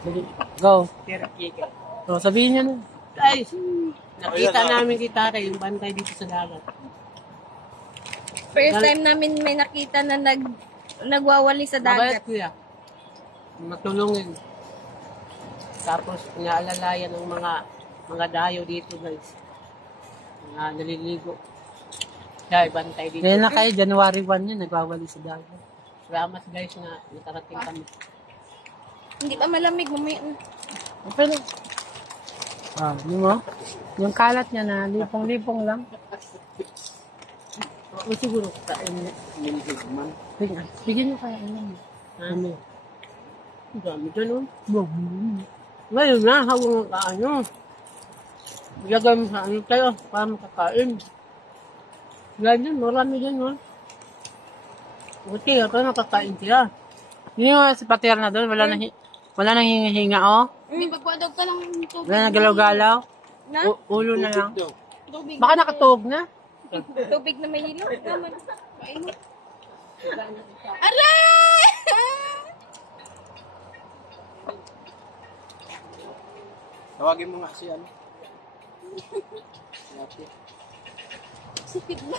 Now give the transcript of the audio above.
Sige, go. Tira-kika. So, sabihin niyo na. Ay, nakita namin si tatay yung bantay dito sa dagat. First time namin may nakita na nagwawali sa Mabait dagat. kuya. Matulungin. Tapos inaalalayan ng mga dayo dito guys. Mga naliligo. Dahil bantay dito. Ngayon na kayo, January 1 yun, nagwawali sa dagat. Salamat guys na nakarating kami. Hindi pa malamig. Mamaya. Okay lang. Ah, yun mo? Yung kalat niya na, lipong-lipong lang. O siguro kain niya. Sige, bigyan niyo kaya ano. Ano? Ang dami dyan oh. Wow. Ngayon na, hawang kaano. Ilagay mo sa ano tayo para makakain. Ganyan, marami dyan oh. Buti, ako nakakain sila. Yun yung sa pater na doon, wala nang hinga-hinga, oh. May pagpadog ka ng tubig. Wala nang galaw-galaw. Na? Ulo na lang. Tubig. Baka nakatuog na. Tubig na may hilo. Aray! Tawagin mo nga si ano. Sakit na.